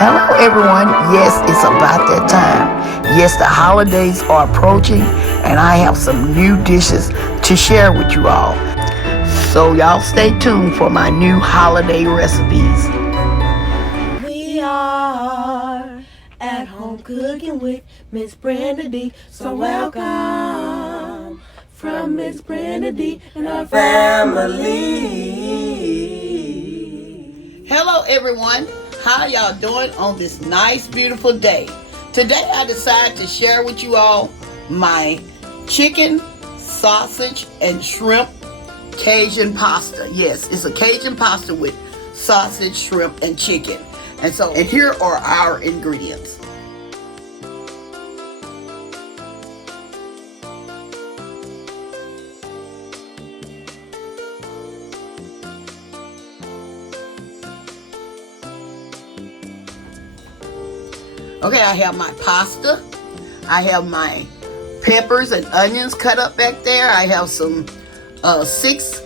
Hello everyone, yes, it's about that time. Yes, the holidays are approaching and I have some new dishes to share with you all. So y'all stay tuned for my new holiday recipes. We are at home cooking with Miss Brenda Dee. So welcome from Miss Brenda Dee and our family. Hello everyone, how y'all doing on this nice beautiful day? Today I decided to share with you all my chicken, sausage, and shrimp Cajun pasta. Yes, it's a Cajun pasta with sausage, shrimp, and chicken. And here are our ingredients. Okay, I have my pasta. I have my peppers and onions cut up back there. I have some 6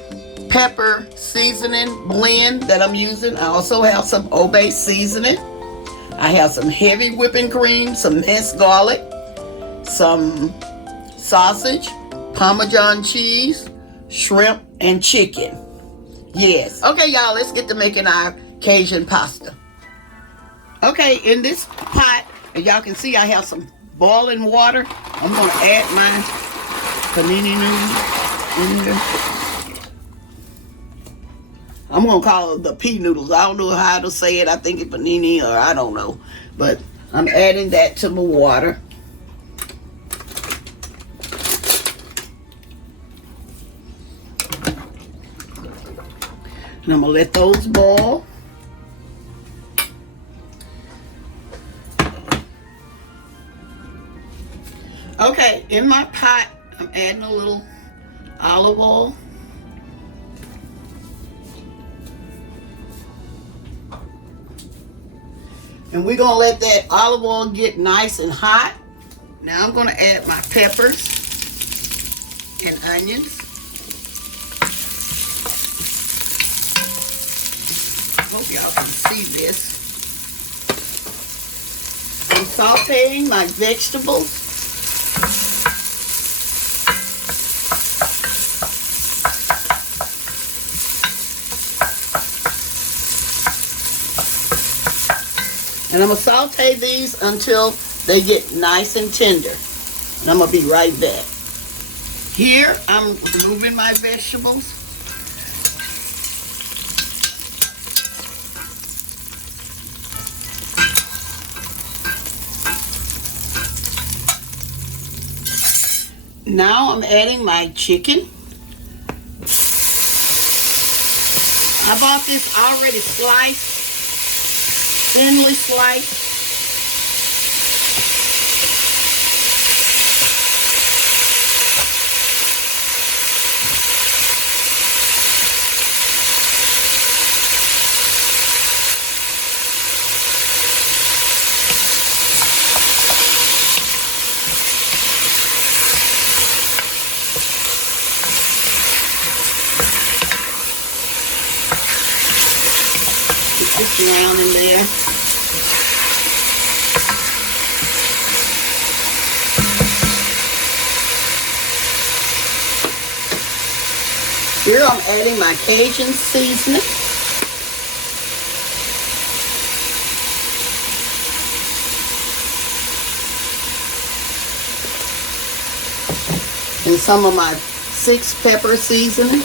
pepper seasoning blend that I'm using. I also have some Obey seasoning. I have some heavy whipping cream, some minced garlic, some sausage, Parmesan cheese, shrimp, and chicken. Yes. Okay, y'all, let's get to making our Cajun pasta. Okay, in this pot, as y'all can see, I have some boiling water. I'm going to add my panini noodles in here. I'm going to call it the pea noodles. I don't know how to say it. I think it's panini or I don't know. But I'm adding that to my water. And I'm going to let those boil. Okay, in my pot, I'm adding a little olive oil. And we're going to let that olive oil get nice and hot. Now I'm going to add my peppers and onions. Hope y'all can see this. I'm sautéing my vegetables. And I'm going to saute these until they get nice and tender. And I'm going to be right back. Here, I'm removing my vegetables. Now I'm adding my chicken. I bought this already sliced. Thinly sliced. Put this around in there. Here I'm adding my Cajun seasoning. And some of my 6 pepper seasoning.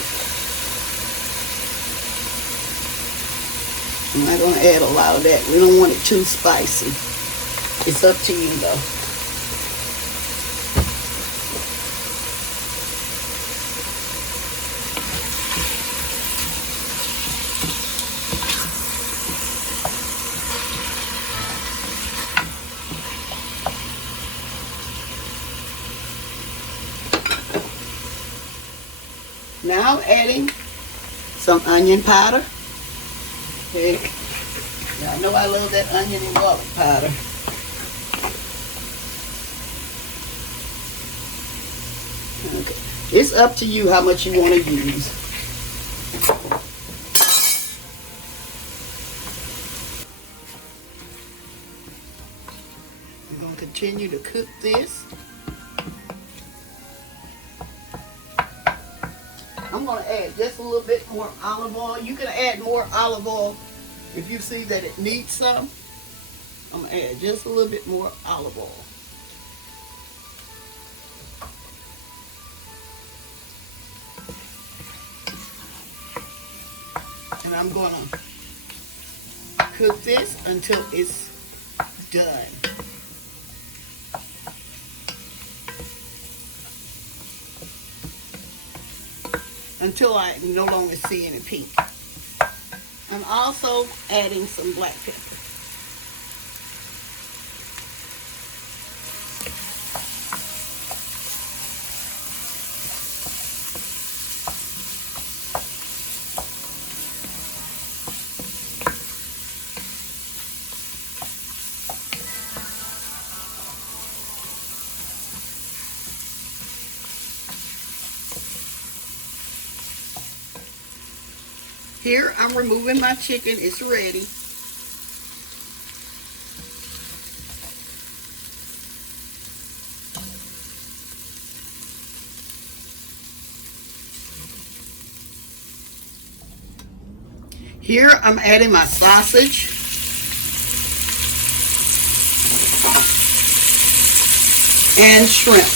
I'm not going to add a lot of that. We don't want it too spicy. It's up to you though. Now I'm adding some onion powder. Okay. Y'all know I love that onion and garlic powder. Okay. It's up to you how much you want to use. going to continue to cook this. I'm going to add just a little bit more olive oil. You can add more olive oil if you see that it needs some. I'm going to add just a little bit more olive oil. And I'm going to cook this until it's done. Until I no longer see any pink. I'm also adding some black pepper. Here, I'm removing my chicken. It's ready. Here, I'm adding my sausage. And shrimp.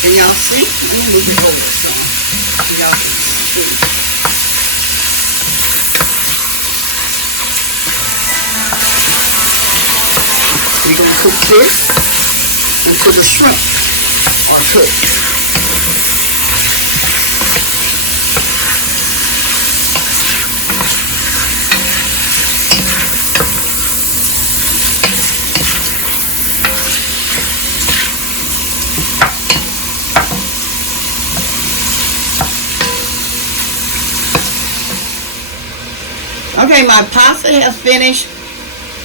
Can y'all see? Let me move it over so y'all can see. We're going to cook this until the shrimp are cooked. Okay, my pasta has finished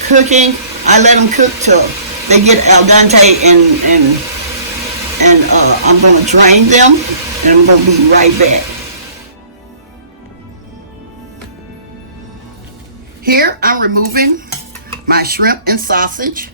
cooking. I let them cook till they get al dente, and I'm going to drain them, and I'm going to be right back. Here, I'm removing my shrimp and sausage.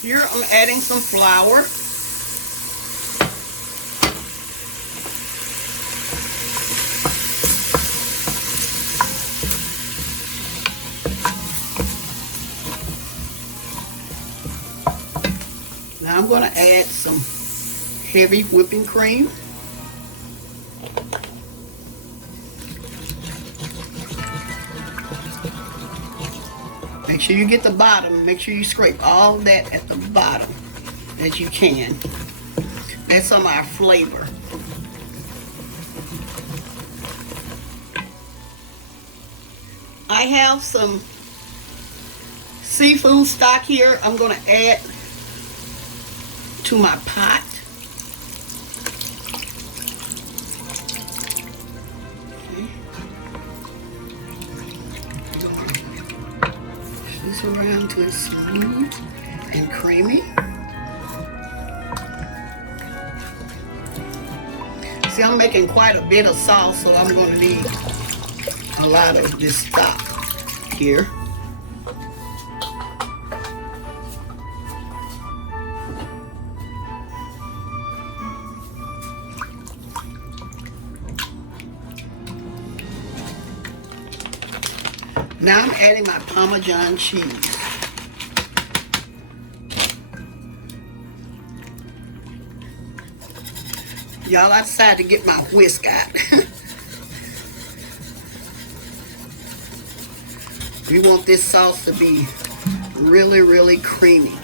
Here I'm adding some flour. Now I'm going to add some heavy whipping cream. Make sure you get the bottom. Make sure you scrape all that at the bottom as you can. That's some of our flavor. I have some seafood stock here. I'm going to add to my pot. This around till it's smooth and creamy. See, I'm making quite a bit of sauce, so I'm going to need a lot of this stock here. Now I'm adding my Parmesan cheese. Y'all, I decided to get my whisk out. We want this sauce to be really, really creamy.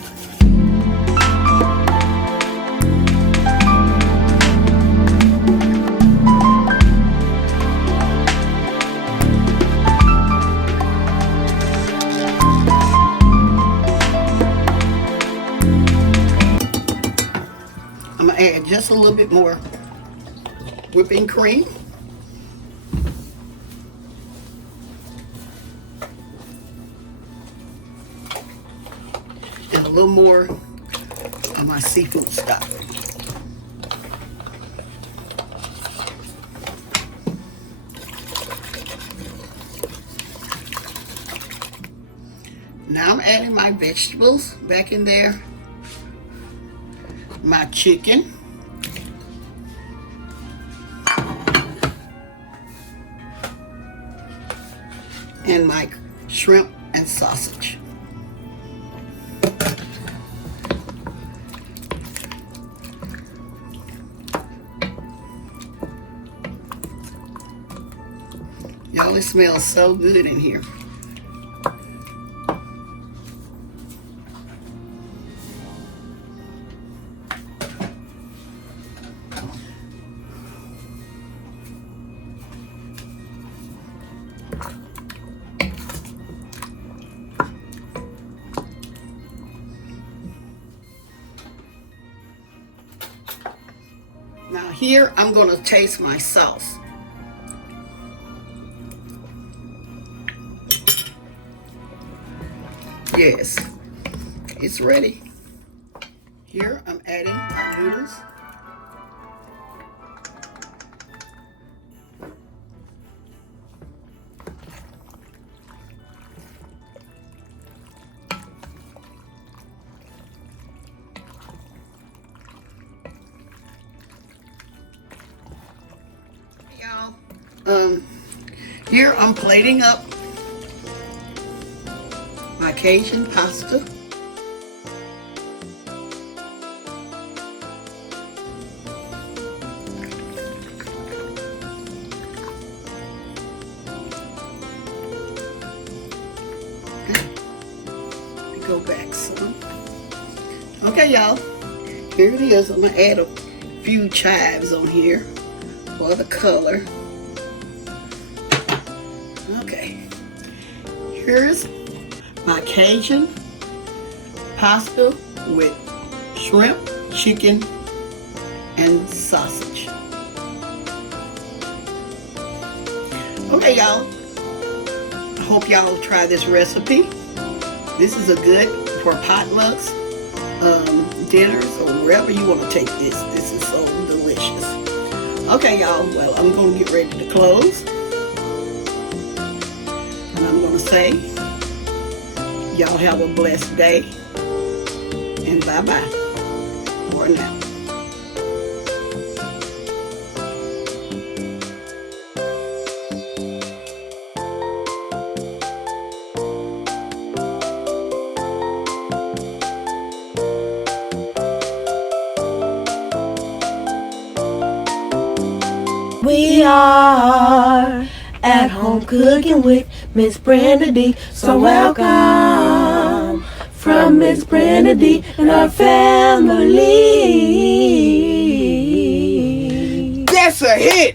add just a little bit more whipping cream. And a little more of my seafood stock. Now I'm adding my vegetables back in there. My chicken. And my shrimp and sausage. Y'all, it smells so good in here. Now here I'm going to taste my sauce. Yes, it's ready. Here I'm adding my noodles. Here I'm plating up my Cajun pasta. Go back some. Okay, y'all. Here it is. I'm gonna add a few chives on here for the color. Okay. Here's my Cajun pasta with shrimp, chicken, and sausage. Okay, y'all. I hope y'all try this recipe. This is a good for potlucks, dinners, or wherever you want to take this. This is so delicious. Okay, y'all. Well, I'm going to get ready to close. And I'm going to say, y'all have a blessed day. And bye-bye for now. We are at home cooking with Miss Brenda Dee. So welcome from Miss Brenda Dee and her family. That's a hit!